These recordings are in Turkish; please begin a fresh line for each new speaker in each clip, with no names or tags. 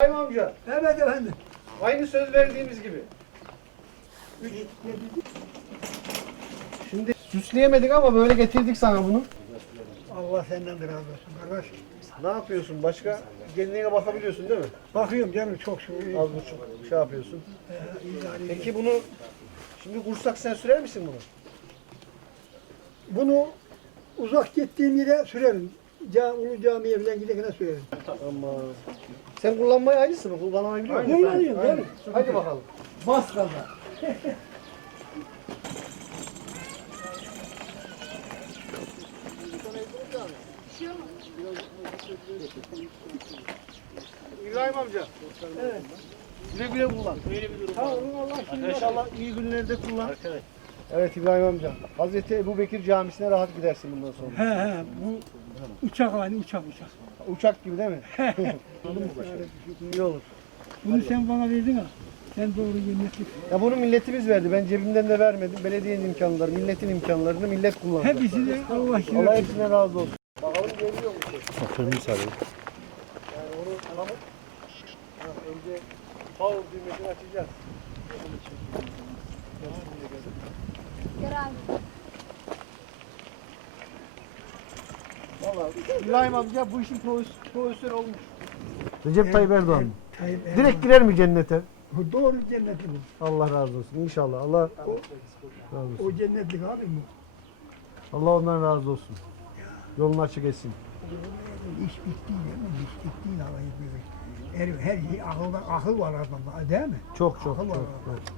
İbrahim amca,
Evet efendim.
aynı söz verdiğimiz gibi. Üç. Şimdi süsleyemedik ama böyle getirdik sana bunu.
Allah senden de razı olsun kardeş.
Ne yapıyorsun? Başka kendine bakabiliyorsun değil mi?
Bakıyorum canım çok şükür.
Az buçuk şey yapıyorsun.
Ee, idare ediyorum.
Peki bunu şimdi kursak sen sürer misin bunu?
Bunu uzak gittiğim yere sürerim. Cam, Ulu Cami'ye falan giderken sürerim.
Ama sen kullanmayı aynısı mı? Kullanmayı biliyor musun?
Kullanıyorum, değil mi?
Hadi bakalım.
Bas gaza.
İbrahim amca.
Evet.
Güle güle kullan.
Olun Allah şimdi.
İnşallah iyi günlerde kullan. Evet İbrahim amca. Hazreti Ebu Bekir Camisi'ne rahat gidersin bundan sonra.
He he bu uçak aynı uçak uçak.
Uçak gibi değil mi? İyi olur.
Bunu sen bana verdin ha. Sen doğru yönetlik.
Ya bunu milletimiz verdi. Ben cebimden de vermedim. Belediyenin imkanları, milletin imkanlarını millet kullandı.
Hepsi de Allah
Allah
şirin.
hepsine razı olsun. Bakalım geliyor mu?
Oturmuş sarıyor.
Yani onu alalım. Ha, önce power düğmesini açacağız. Valla İbrahim amca bu işin profes- profesörü olmuş. Recep Tayyip Erdoğan.
Tayyip Erdoğan.
Direkt girer mi cennete?
Bu Doğru cennetlik bu.
Allah razı olsun. İnşallah. Allah razı olsun.
O cennetlik abi bu.
Allah ondan razı olsun. Yolunu açık etsin.
İş bitti değil mi? İş bitti böyle. Her, her şey akılda akıl var adamda değil mi?
Çok çok
Akıl var.
çok. evet.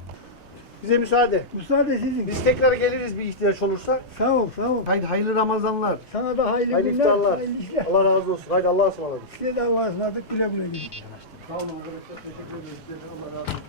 Bize müsaade.
Müsaade sizin.
Biz tekrar geliriz bir ihtiyaç olursa.
Sağ ol sağ ol.
Haydi hayırlı Ramazanlar.
Sana da hayırlı,
Hayırlı
günler.
iftarlar.
Hayırlı işler.
Allah razı olsun. Haydi Allah'a ısmarladık.
Size de Allah'a ısmarladık. Güle güle gidin.
Sağ olun arkadaşlar. Teşekkür ederiz. Allah razı olsun.